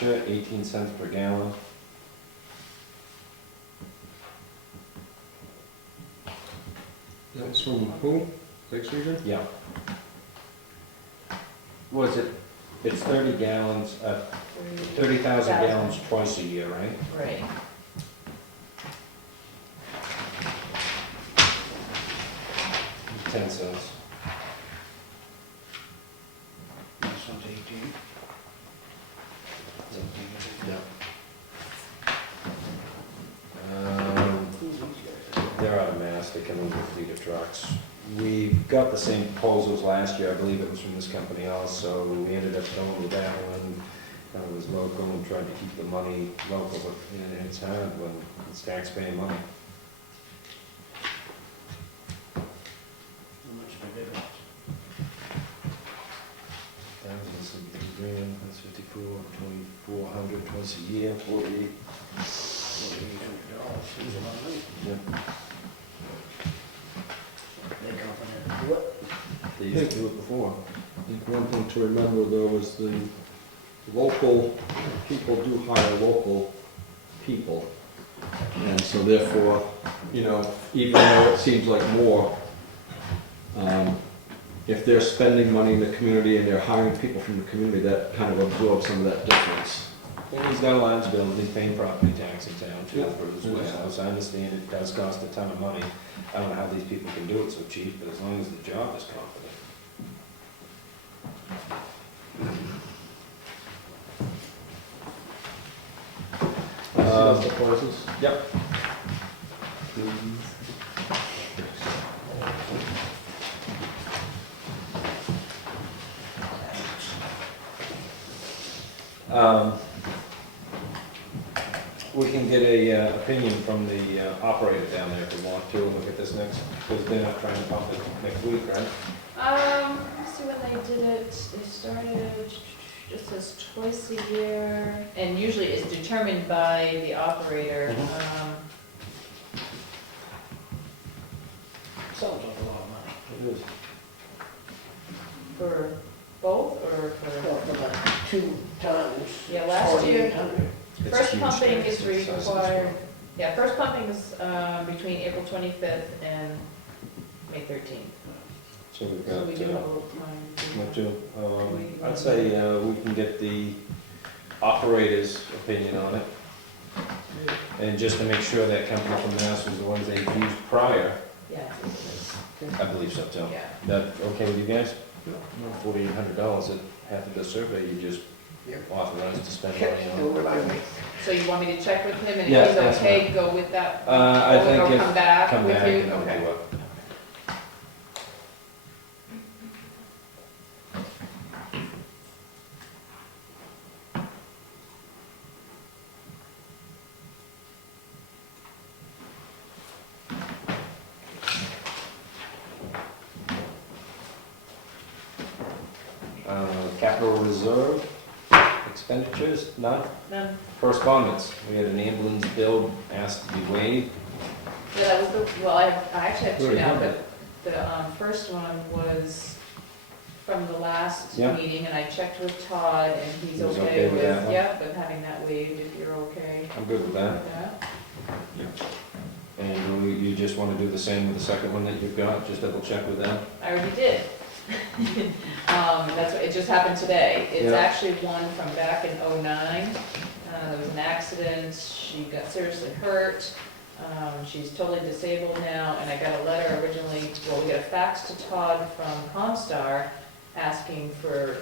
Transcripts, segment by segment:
expenditure, 18 cents per gallon. That was from who? Lakes Region? Yeah. Was it, it's 30 gallons, 30,000 gallons twice a year, right? Right. $0.10. This one's 18. Yeah. They're out of Mass, they come in with fleet of trucks. We got the same proposals last year, I believe it was from this company also. We ended up going with that one. It was local and tried to keep the money local, but it's hard when it's taxpayer money. How much of a difference? Thousands and grand, that's 54, 2,400 twice a year, 48. $4,800. Seems a lot of money. Yeah. They confident to do it. They used to do it before. I think one thing to remember though is the local people do hire local people. And so therefore, you know, even though it seems like more, if they're spending money in the community and they're hiring people from the community, that kind of absorbs some of that difference. And he's got a large building, he's paying property tax in town too Yeah. for his warehouse. I understand it does cost a ton of money. I don't know how these people can do it so cheap, but as long as the job is competent. That's the prices. Yep. We can get a opinion from the operator down there if we want to, and look at this next, because they're not trying to pump it next week, right? Let's see when they did it. They started, just says twice a year, and usually it's determined by the operator. Sounds like a lot of money. It is. For both, or for? Well, for the 2 tons. Yeah, last year- 4,800. It's First huge pumping tanks, is it's sizes. required, yeah, first pumping is between April 25th and May 13th. So we've So got, we do have a little time. what I'd say we can get the operator's opinion on it. And just to make sure that company from Mass was the ones they've used prior, Yeah, I believe so too. yeah. That okay with you guys? Yeah. $4,800 at half of the survey, you just Yep. authorized to spend Check, money do on. what I make. So you want me to check with him, and Yeah, if he's that's okay, go with that? I Or think if, come back come with back you? and we'll Okay. do it. Capital reserve expenditures, none. None. Correspondence, we had an ambulance bill asked to be waived. Yeah, that was the, well, I actually have two Already now, have but the first one was from the last Yeah. meeting, and I checked with Todd, and he's He was okay okay with with, that one? yep, with having that waived, if you're okay I'm good with that. with that. And you just want to do the same with the second one that you've got, just double check with them? I already did. That's, it just happened today. It's Yeah. actually one from back in '09. There was an accident, she got seriously hurt. She's totally disabled now, and I got a letter originally, well, we got a fax to Todd from Comstar asking for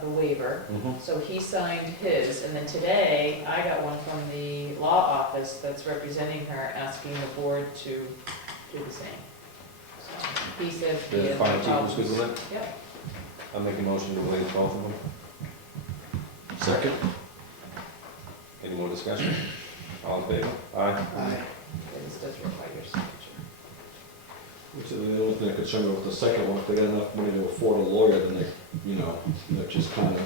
the waiver. So he signed his, and then today, I got one from the law office that's representing her, asking the board to do the same. So he said he The had fire no chief was good problems. with it? Yep. I'll make a motion to waive both of them. Second. Any more discussion? All in favor? Aye. Aye. This does require your signature. Which is the only thing I concerned with the second one, if they got enough money to afford a lawyer, then they, you know, that just kind of,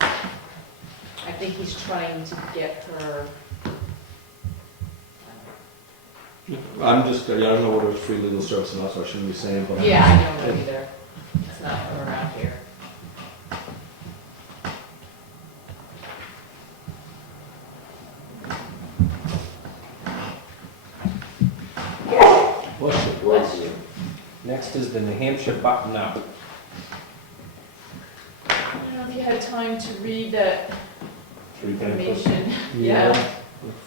I think he's trying to get her, I'm just, I don't know what it was free legal service and so I shouldn't be saying, but. yeah, I don't know either. It's not around here. Next is the New Hampshire button-up. I don't know if you had time to read that 3 pamphlets. information. Yeah.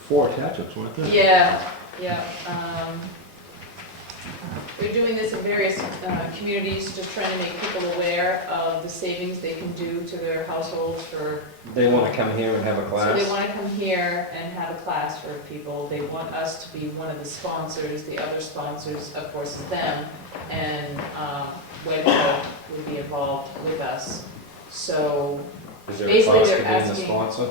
4 attachments, weren't there? Yeah. They're doing this in various communities, just trying to make people aware of the savings they can do to their households for. They want to come here and have a So class. they want to come here and have a class for people. They want us to be one of the sponsors. The other sponsors, of course, is them. And Wakefield would be involved with us. So Is there a basically cost to they're being the asking. sponsor?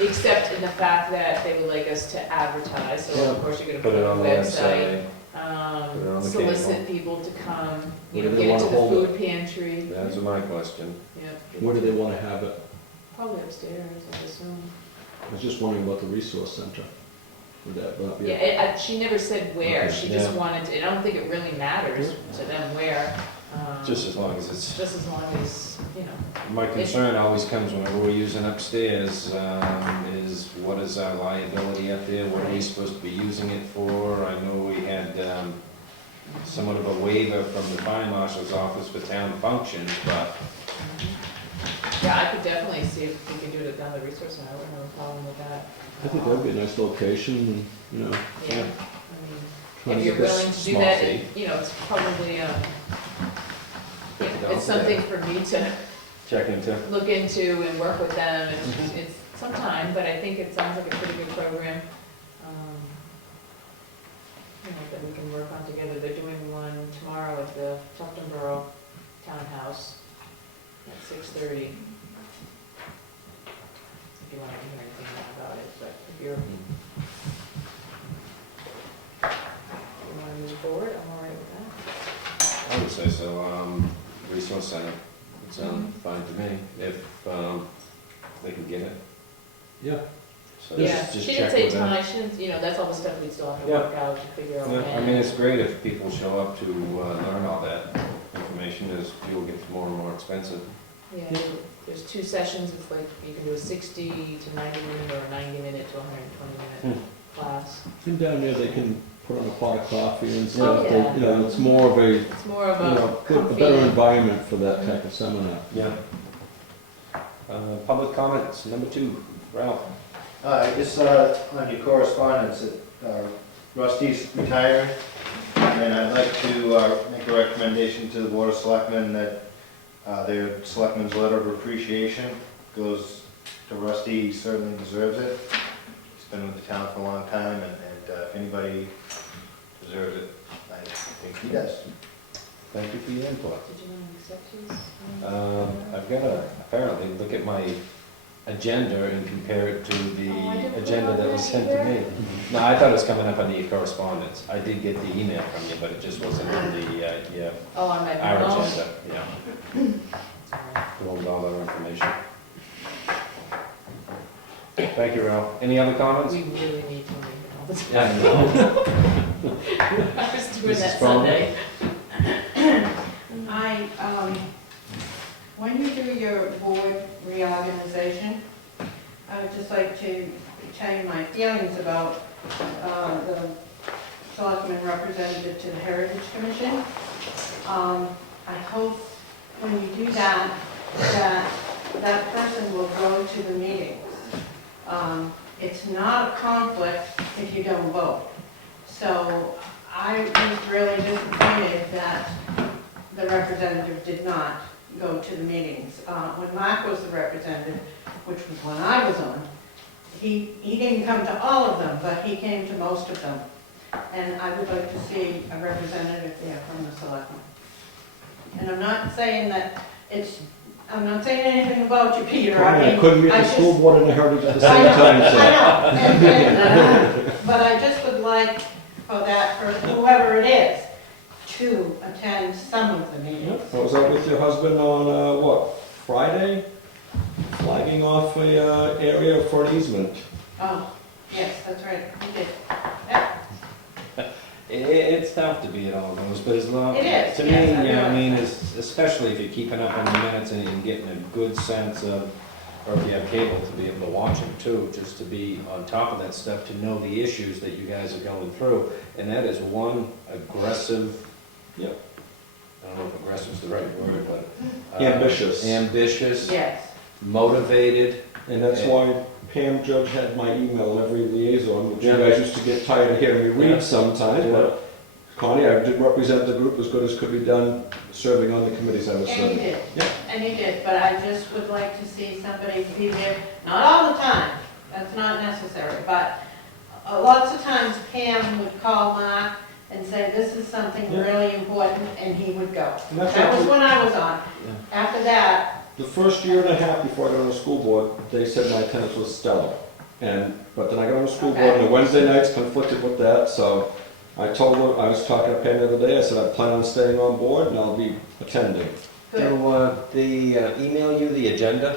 Except in the fact that they would like us to advertise. So Yeah. of course you're going to Put it on the website. website. Put it on the Solicit people to come, Where you do know, they get into wanna the hold food pantry. That's my question. Yep. Where do they want to have it? Probably upstairs, I assume. I was just wondering about the resource center. Would that be? Yeah, she never said where, Okay, she just yeah. wanted to, I don't think it really matters to them where. Just as long as it's, Just as long as, you know, my concern always comes whenever we're using upstairs, is what is our liability up there? What are we supposed to be using it for? I know we had somewhat of a waiver from the fire marshal's office for town functions, but yeah, I could definitely see if we could do it down the resource center, I wouldn't have a problem with that. I think that would be a nice location, you know. Yeah, I mean, trying if to you're get this willing to do small that, fee. you know, it's probably, yeah, down it's something for me to check into. look into and work with them, it's some time, but I think it sounds like a pretty good program. You know, that we can work on together, they're doing one tomorrow at the Tufton Borough Townhouse at 6:30. If you want to hear anything more about it, but if you want to move forward, I'm all right with that. I would say so, resource center, it sounds fine to me, if they can get it. Yeah. So Yeah, just she check didn't say with them. time, she didn't, you know, that's all the stuff we still have to Yeah. work out to figure out when. Yeah, I mean, it's great if people show up to learn all that information, as fuel gets more and more expensive. Yeah, there's 2 sessions, it's like, you can do a 60 to 90 minute or a 90 minute to 120 minute class. And down there, they can put on a pot of coffee and stuff. Oh, They- yeah. You know, it's more of a, you It's more of know, a a comfy. better environment for that type of seminar. Yeah. Public comments, number 2, Ralph. Just on your correspondence, Rusty's retiring, and I'd like to make a recommendation to the Board of Selectmen that their Selectmen's letter of appreciation goes to Rusty. He certainly deserves it. He's been with the town for a long time, and if anybody deserves it, I think he does. Thank you for your input. Did you want to accept these? I've got to apparently look at my agenda and compare it to the Oh, I didn't put it agenda on that there was sent to either. me. No, I thought it was coming up under your correspondence. I did get the email from you, but it just wasn't on the, Oh, on my our phone? agenda, yeah. With all our information. Thank you, Ralph. Any other comments? We really need to read all the time. Yeah, I know. I was doing Mrs. that Bowman? Sunday. When you do your board reorganization, I would just like to tell you my feelings about the selectman representative to the Heritage Commission. I hope when you do that, that person will go to the meetings. It's not a conflict if you don't vote. So I was really disappointed that the representative did not go to the meetings. When Mark was the representative, which was when I was on, he didn't come to all of them, but he came to most of them. And I would like to see a representative there from the selectmen. And I'm not saying I'm not saying anything about you, Peter. I couldn't get I the just- school board and the Heritage at the I same know, time, so. I know. But I just would like for that person, whoever it is, to attend some of the meetings. I was out with your husband on, what, Friday? Flagging off a area for an easement. Oh, yes, that's right, we did. It's tough to be at all those, but as long, It is, to me, yes, I yeah, I realize mean, that. especially if you're keeping up on the minutes and getting a good sense of, or if you have cable, to be able to watch them too, just to be on top of that stuff, to know the issues that you guys are going through. And that is one aggressive Yep. I don't know if aggressive's the right word, but. Ambitious. Ambitious, Yes. motivated. And that's why Pam Judge had my email in every liaison, which you Yeah. guys used to get tired of hearing me Yeah. read sometimes, but Connie, I did represent the group as good as could be done, serving on the committees I was And you serving. did. Yeah. And you did, but I just would like to see somebody be there, not all the time, that's not necessary, but lots of times Pam would call Mark and say, this is something Yeah. really important, and he would go. And that's That was actually- when I was on. After that, The first year and a half before I got on the school board, they said my attendance was stellar. But then I got on the school board, and the Wednesday nights conflicted with that, so I told them, I was talking to Pam the other day, I said I plan on staying on board and I'll be attending. good. Do they email you the agenda?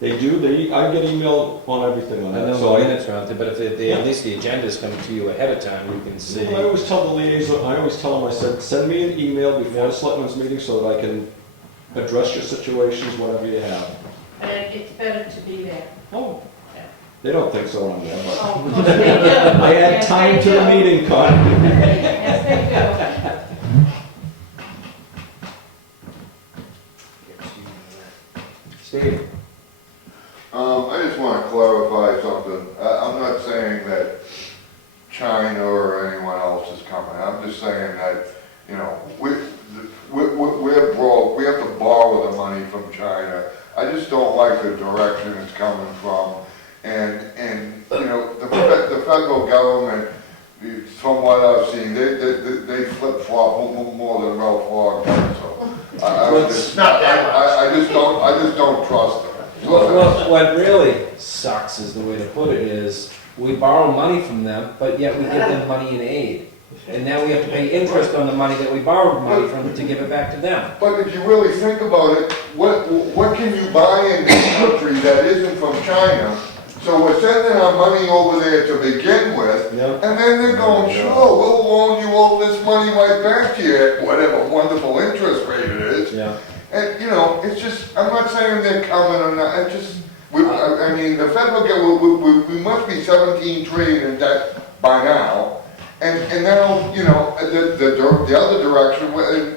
They do, I get email on everything on I that, know so the minutes are out there, but if at least the agenda's coming to you ahead of time, we can see. I always tell the liaison, I always tell them, I said, send me an email before the selectmen's meeting so that I can address your situations, whatever you have. But it's better to be there. Oh, they don't think so when I'm there, but Oh, of course they do. I add Yes, time they to the do. meeting, Con. Yes, they Steve? I just want to clarify something. I'm not saying that China or anyone else is coming. I'm just saying that, you know, we're broke. We have to borrow the money from China. I just don't like the direction it's coming from. And you know, the federal government, from what I've seen, they flip-flop more than Ralph Lauren. So I just don't trust them. What really sucks is the way to put it is, we borrow money from them, but yet we give them money in aid. And now we have to pay interest on the money that we borrowed money from to give it back to them. But if you really think about it, what can you buy in this country that isn't from China? So we're sending our money over there to begin with, Yep. and then they're going, sure, we'll loan you all this money right back to you at whatever wonderful interest rate it is. Yeah. And, you know, it's just, I'm not saying they're coming or not, it's just, I mean, the federal government, we must be 17 trillion in debt by now. And now, you know, the other direction,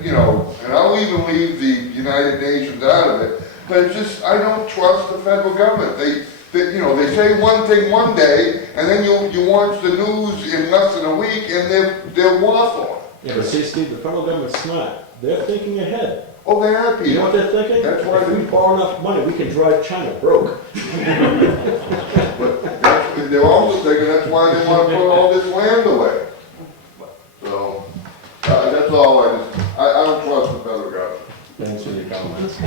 you know, and I'll even leave the United Nations out of it, but it's just, I don't trust the federal government. They you know, they say one thing one day, and then you watch the news in less than a week, and they're waffling. Yeah, but see, Steve, the federal government's smart. They're thinking ahead. Oh, they are, You know what Peter. they're thinking? That's why If we borrow enough money, we can drive China broke. But they're also thinking that's why they want to put all this land away. So, that's all I don't trust the federal government. Thanks for your comments.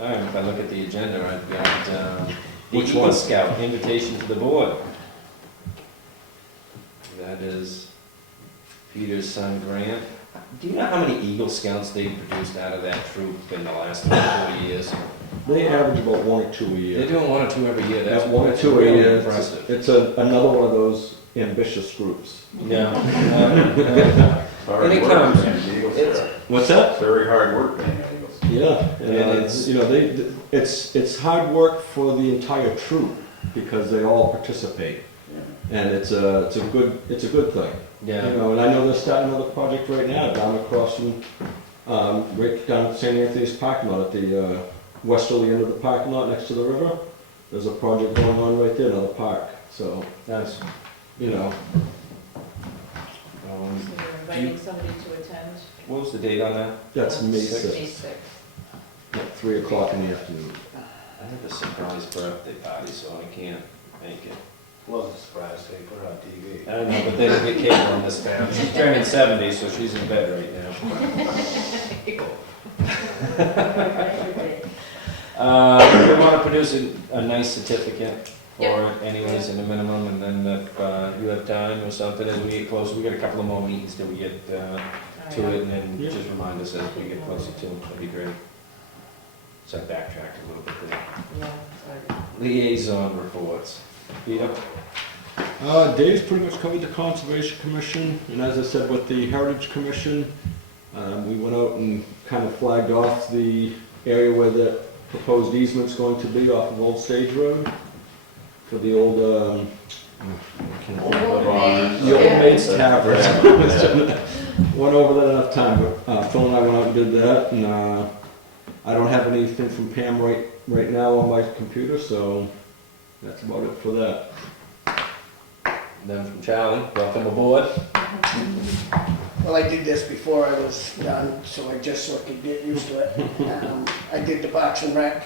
All right, if I look at the agenda, I've got the Which Eagle one? Scout invitation to the board. That is Peter's son Grant. Do you know how many Eagle Scouts they've produced out of that troop in the last 40 years? They average about 1 or 2 a They're year. doing 1 or 2 every year. That's One or that's two a really year. impressive. It's another one of those ambitious groups. Yeah. Hard And it work comes. being an Eagle It's- Scout. What's that? Very hard work being an Eagle Scout. Yeah, And it's- you know, it's hard work for the entire troop because they all participate, and it's a good thing. Yeah. You know, and I know they're starting another project right now down across from right down at St. Anthony's parking lot at the westerly end of the parking lot next to the river. There's a project going on right there, another park. So Nice. you know, So you're inviting somebody to attend? What was the date on that? that's May May 6th, 6th. at 3 o'clock in the afternoon. I have a surprise birthday party, so I can't make it. Wasn't surprised, they put it on TV. I know, but they don't get cable on this town. She's turning 70, so she's in bed right now. We want to produce a nice certificate for it anyways, in the minimum, and then if you have time or something, as we get closer, we got a couple of more meetings till we get to it, and then Yeah. just remind us as we get closer to it, that'd be great. So I backtracked a little bit there. Yeah, sorry. Liaison reports. Peter? Dave's pretty much covered the Conservation Commission, and as I said with the Heritage Commission, we went out and kind of flagged off the area where the proposed easement's going to be off of Old Stage Road for the old, Old Maid. the Old Maid's Tavern. went over that enough time, but Phil and I went out and did that, and I don't have anything from Pam right now on my computer, so that's about it for that. Then from Charlie, welcome aboard. Well, I did this before I was done, so I could get used to it. I did the Parks and Rec.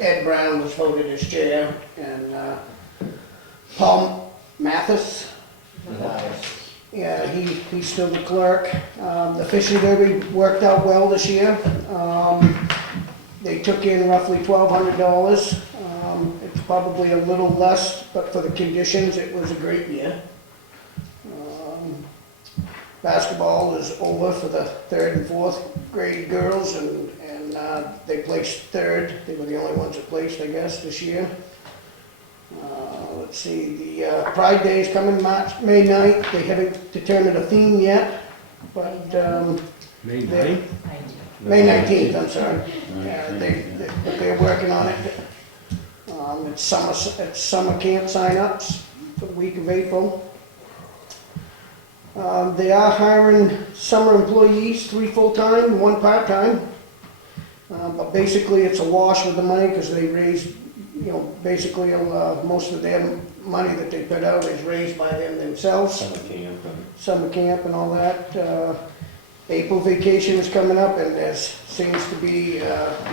Ed Brown was voted as chair, and Paul Mathis, yeah, he's still the clerk. The fishing derby worked out well this year. They took in roughly $1,200. It's probably a little less, but for the conditions, it was a great year. Basketball is over for the 3rd and 4th grade girls, and they placed 3rd. They were the only ones that placed, I guess, this year. Let's see, the Pride Day is coming May 9th. They haven't determined a theme yet, but May they- 9th? May 19th, I'm sorry. But they're working on it. It's summer camp sign-ups for the week of April. They are hiring summer employees, 3 full-time and 1 part-time. But basically, it's a wash with the money because they raised, basically most of their money that they put out is raised by them themselves. Summer camp and all that. April vacation is coming up, and there seems to be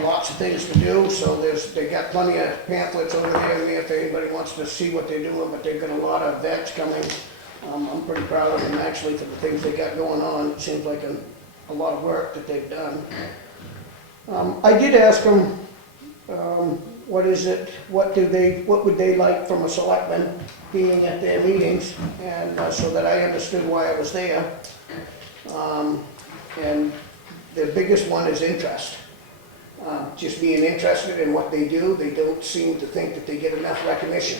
lots of things to do, so they got plenty of pamphlets over there if anybody wants to see what they're doing, but they've got a lot of vets coming. I'm pretty proud of them actually for the things they got going on. It seems like a lot of work that they've done. I did ask them, what would they like from a selectman being at their meetings, and so that I understood why I was there. And the biggest one is interest. Just being interested in what they do. They don't seem to think that they get enough recognition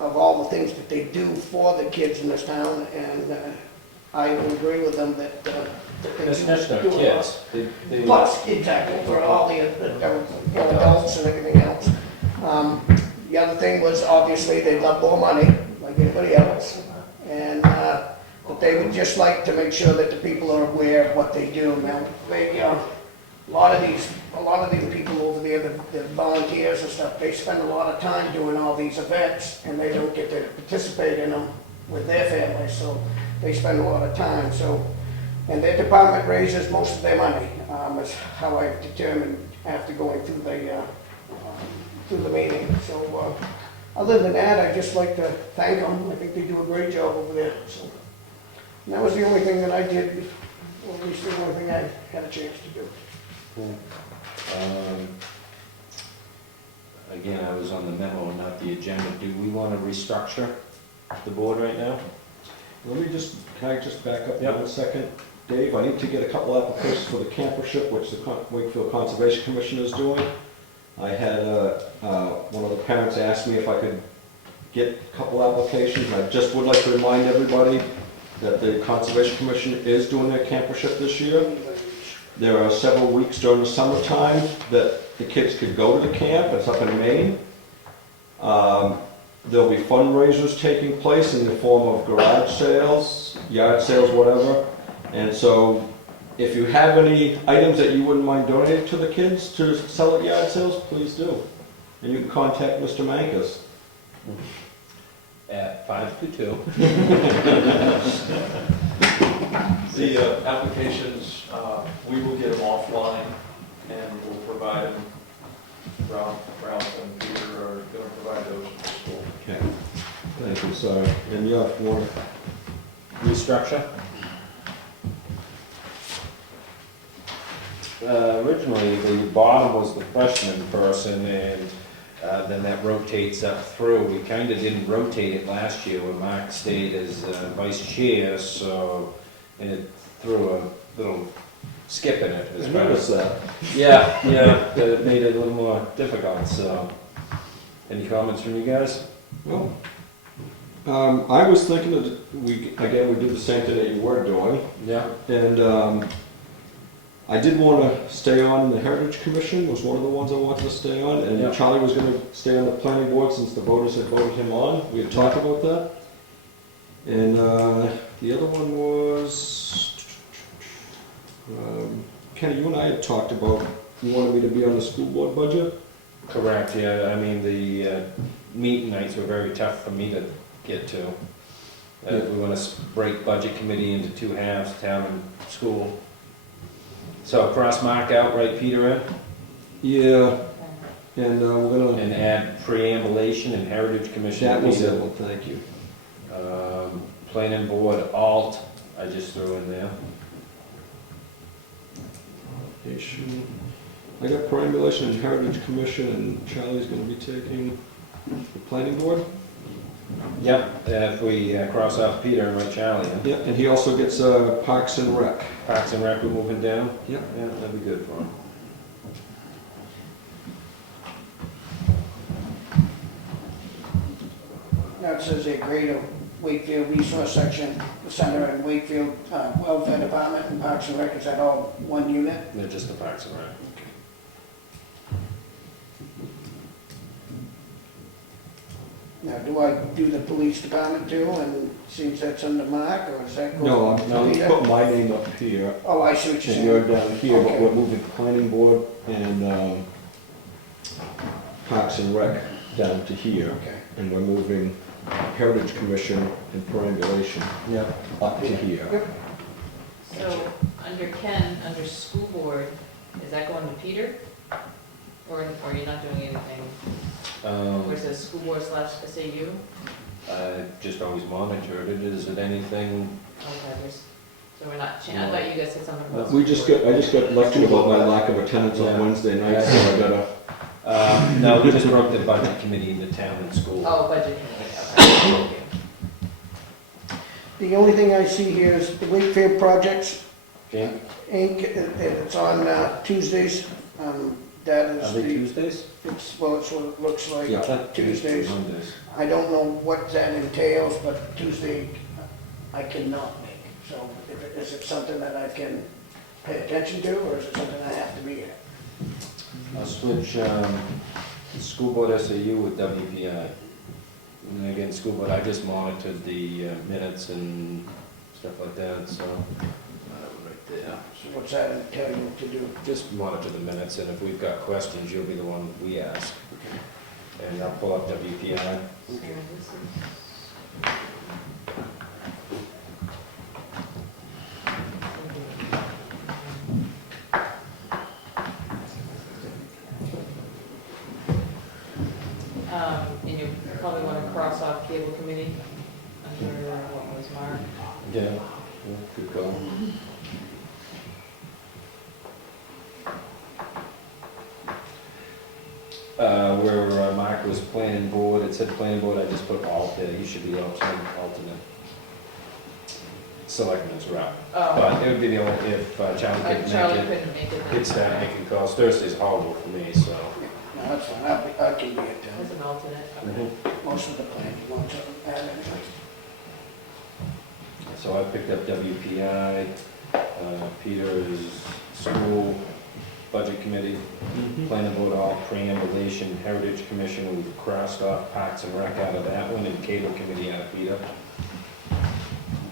of all the things that they do for the kids in this town, and I would agree with them that It's not their kids. They plus, exactly, for all the adults and everything else. The other thing was, obviously, they love more money, like anybody else, and but they would just like to make sure that the people are aware of what they do. Now, a lot of these people over there, the volunteers and stuff, they spend a lot of time doing all these events, and they don't get to participate in them with their families, so they spend a lot of time. So, and their department raises most of their money, is how I've determined after going through the meeting. So, other than that, I'd just like to thank them. I think they do a great job over there. So, and that was the only thing that I did, or at least the only thing I had a chance to do. Cool. Again, I was on the memo, not the agenda. Do we want to restructure the board right now? Can I just back up Yep. 1 second? Dave, I need to get a couple applications for the campership, which the Wakefield Conservation Commission is doing. I had one of the parents ask me if I could get a couple applications. I just would like to remind everybody that the Conservation Commission is doing their campership this year. There are several weeks during the summertime that the kids could go to the camp. It's up in Maine. There'll be fundraisers taking place in the form of garage sales, yard sales, whatever. And so if you have any items that you wouldn't mind donating to the kids to sell at yard sales, please do. And you can contact Mr. Mankus. At 522. The applications, we will get them offline and we'll provide them. Ralph and Peter are going to provide those to the school. Okay. Thank you, sorry. And you have one. Restructure? Originally, the bottom was the freshman person, and then that rotates up through. We kind of didn't rotate it last year when Mark stayed as vice chair, so, and it threw a little skip in it. I noticed that. Yeah, that made it a little more difficult, so. Any comments from you guys? Well, I was thinking that we do the same thing that you were doing. Yeah. And I did want to stay on the Heritage Commission, was one of the ones I wanted to stay on, and Yeah. Charlie was going to stay on the planning board since the voters had voted him on. We had talked about that. And The other one was, Kenny, you and I had talked about, you wanted me to be on the school board budget? Correct, yeah, I mean, the meeting nights were very tough for me to get to. We want to break budget committee into two halves, town and school. So cross mark out, right, Peter, in? Yeah, and we're gonna, And add preambulation and heritage commission. that was Peter. it, well, thank you. Planning board alt, I just threw in there. Nation. I got perambulation and heritage commission, and Charlie's gonna be taking the planning board. Yep, if we cross off Peter and write Charlie in. Yeah, and he also gets Parks and Rec. Parks and Rec, we're moving down? Yep. Yeah, that'd be good for him. Now it says a Greater Wakefield Resource Section, the Center and Wakefield Welfare Department and Parks and Rec, is that all one unit? They're just the Parks and Rec. Now, do I do the police department too, and seems that's under Mark, or is that? No, I'm Peter? putting my name up here, Oh, I see what you're and you're saying. down here, but Okay. we're moving planning board and Parks and Rec down to here, Okay. and we're moving heritage commission and perambulation Yep. up to here. Yep. So, under Ken, under school board, is that going to Peter? Or you're not doing anything? Or is it school board / SAU? I just always monitored it, is it anything? Okay, so we're not, I thought you guys said something about. I just got lectured about my lack of attendance Yeah. on Wednesday night, so I gotta, No, we just broke the budget committee into town and school. Oh, budget committee, okay. The only thing I see here is the Wakefield Projects, Okay, Inc., it's on Tuesdays. That are is they the, Tuesdays? it's what it looks like. Yeah. I thought Tuesdays. Mondays. I don't know what that entails, but Tuesday I cannot make. So is it something that I can pay attention to, or is it something I have to be at? I'll switch, school board SAU with WPI. And again, school board, I just monitored the minutes and stuff like that, so, right there. So what's that entail you to do? Just monitor the minutes, and if we've got questions, you'll be the one we ask. And I'll pull up WPI. So this is- And you probably want to cross off cable committee under what was marked. Yeah, good call. Where Mark was planning board, it said planning board, I just put alt there, he should be alternate. Selectmen's rep. Oh, But it would be the only, if Charlie couldn't Charlie make it, couldn't make it. then. it's not making calls. Thursday's horrible for me, so. No, that's fine, I can be at As an alternate, okay. most of the plans you want to add anyway. So I picked up WPI, Peter's school budget committee, planning board all preambulation, heritage commission, we've crossed off Parks and Rec out of that one, and cable committee out of Peter.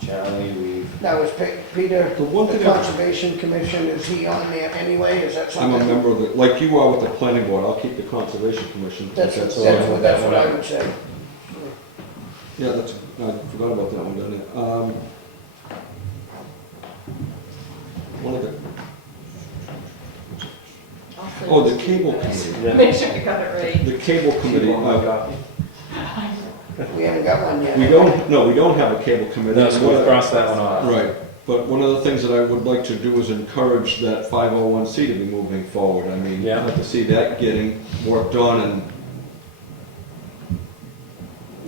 Charlie, we've, Now, is Peter, The one the thing I- Conservation Commission, is he on there anyway? Is that I'm something? a member of the, like you are with the planning board, I'll keep the conservation commission. That's all right. that's what I would say. Yeah, that's, I forgot about that one, didn't it? One of the, I'll send oh, this the to you cable guys. committee. yeah. Make sure you got it right. The cable committee, You want my copy? We haven't got one yet. we don't have a cable committee. No, so we'll cross that one off. Right, but one of the things that I would like to do is encourage that 501c to be moving forward. I mean, Yeah. I'd like to see that getting worked on, and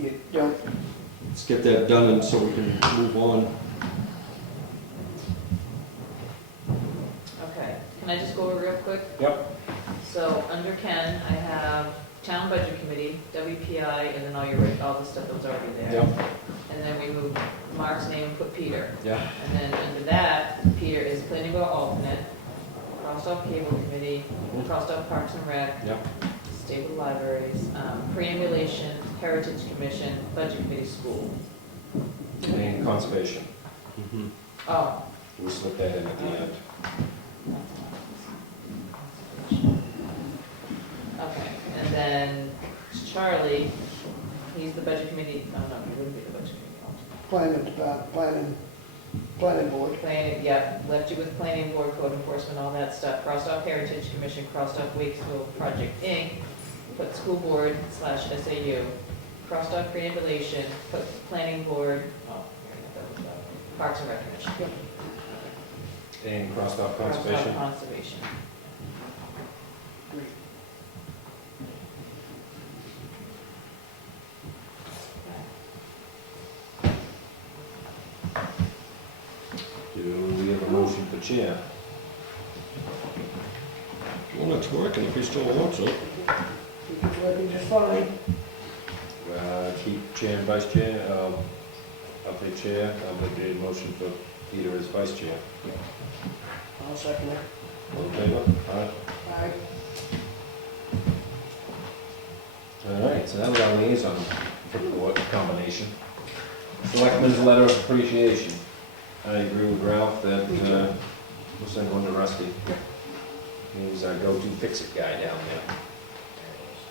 You don't, let's get that done and so we can move on. Okay, can I just go over real quick? Yep. So, under Ken, I have town budget committee, WPI, and then all your, all the stuff that was already there. Yep, And then we moved Mark's name and put Peter. yeah, And then under that, Peter is planning board alternate, crossed off cable committee, crossed off Parks and Rec, yep. stable libraries, preambulation, heritage commission, budget committee, school. And conservation. Mhm. Oh. We slip that in at the end. Okay, and then Charlie, he's the budget committee, no, he wouldn't be the budget committee. Planning board. Planning, yeah, left you with planning board, code enforcement, all that stuff. Crossed off Heritage Commission, crossed off Wakefield Project Inc., put school board / SAU. Crossed off preambulation, put planning board, Parks and Recreation. And crossed off Crossed off conservation. Conservation. Do we have a motion for chair? Well, it's working if he still wants it. It's working just fine. Keep chair and vice chair. I'll take chair. I'll make a motion for Peter as vice chair. I'll second it. All in favor? Aye. Aye. All right, so that was our liaison report combination. Selectmen's letter of appreciation. I agree with Ralph that we'll send one to Rusty. He's our go-to fix-it guy down there.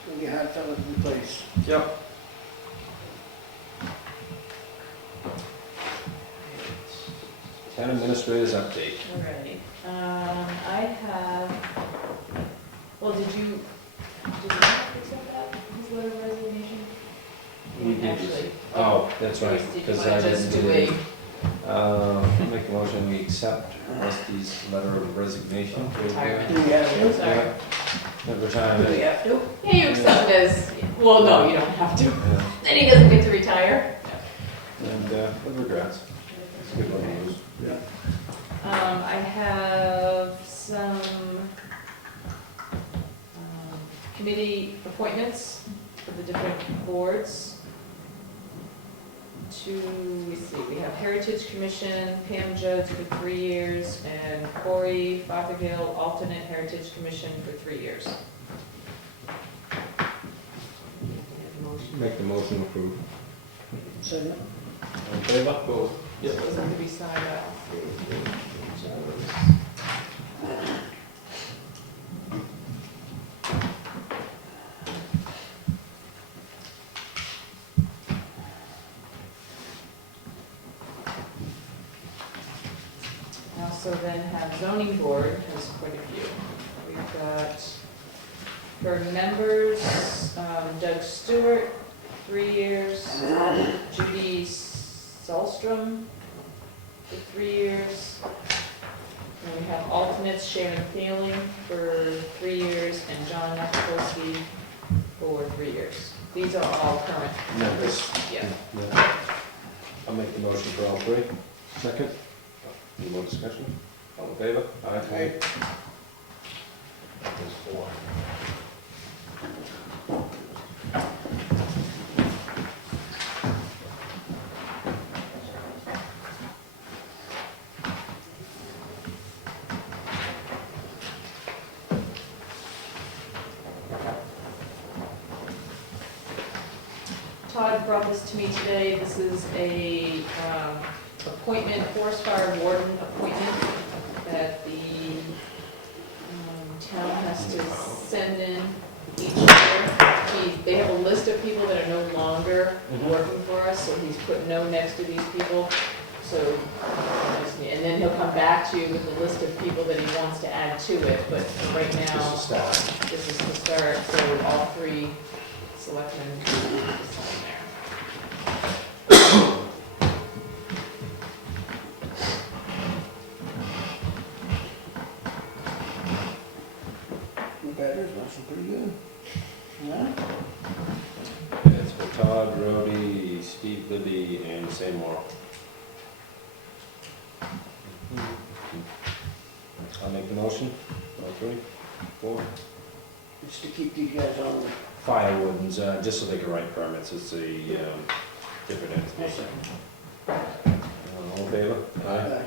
When you had fellas in place. Yep. Town administrators update. Alrighty, I have, well, did you accept that, his letter of resignation? We did. Actually. Oh, that's right, Did you because wanna I just didn't do do a I'll make a motion, we accept Rusty's letter of resignation. retirement? Do we have to? Sorry. Yeah. Do we Retirement. have to? Yeah, you accept it as, well, no, you don't have to. Yeah. Then he doesn't get to retire. And with regrets. It's a good one to use. I have some committee appointments for the different boards. We have Heritage Commission, Pam Judge for 3 years, and Corey Fothergill, alternate Heritage Commission for 3 years. Make the motion approved. Second. All in favor? Both. Those have to be signed out. I also then have zoning board, has quite a few. We've got, for members, Doug Stewart, 3 years, Judy Solstrom for 3 years. And we have alternates, Sharon Thieling for 3 years, and John Napolsky for 3 years. These are all current members, yeah. Yeah. I'll make the motion for all three. Second? Any more discussion? All in favor? Aye. Aye. There's 4. Todd brought this to me today. This is a appointment, forest fire warden appointment that the town has to send in each year. They have a list of people that are no longer working for us, so he's put no next to these people. So, and then he'll come back to you with a list of people that he wants to add to it, but right now, Just a start. this is the start, so all 3 selectmen sign there. Better, that's pretty good. Yeah? It's for Todd, Rhodey, Steve Libby, and Seymour. I'll make the motion. All 3, 4. Just to keep these guys on. Fire wardens, just so they can write permits. It's a different entity. All in favor? Aye.